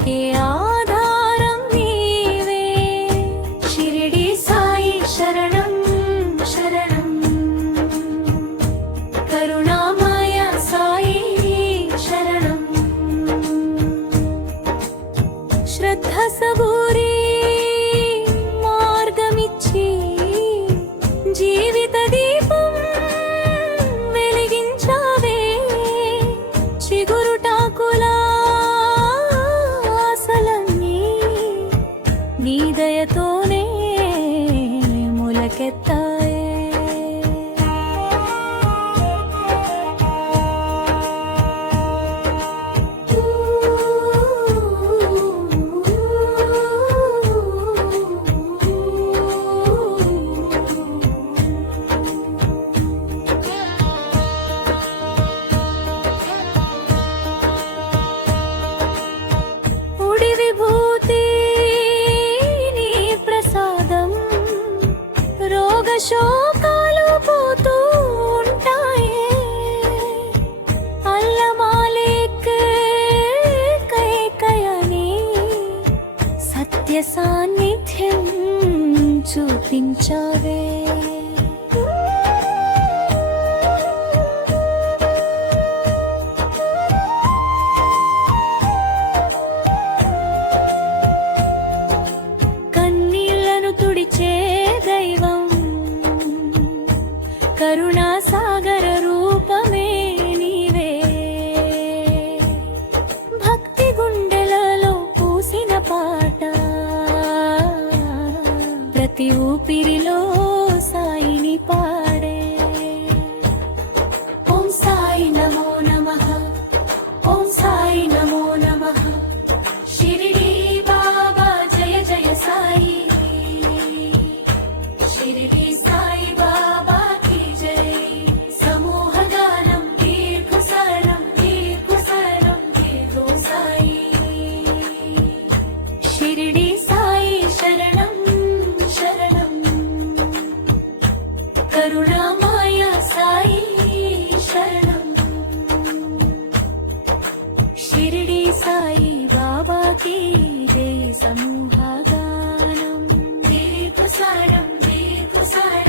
బ్రతుకే ఆధారం నీవే. షిరిడి సాయి శరణం శరణం, కరుణామయ సాయి శరణం. శ్రద్ధ సబూరి మార్గమిచ్చి జీవిత దీపం వెలిగించావే. చిగురుటాకుల ఆశలన్నీ నీ దయతోనే మొలకెత్తాయే. శోకాలు పోతూ ఉంటాయే. అల్లమాలిక్ కైకయని సత్య సాన్నిధ్యం చూపించావే. కన్నీళ్లను తుడిచే దైవం, కరుణా సాగర రూపమే నీవే. భక్తి గుండెలలో పూసిన పాట, ప్రతి ఊపిరిలో సాయిని పాడే. ఓం సాయి నమో నమః, ఓం సాయి నమో నమః. షిరిడి బాబా జయ జయ సాయి, షిరిడి సాయి బాబా షిరిడి సాయి శరణం శరణం, కరుణామయ సాయి శరణం. షిరిడి సాయి బాబాకి జై సమూహ గానం. దీర్ఘ సారం దీర్ఘ సారం.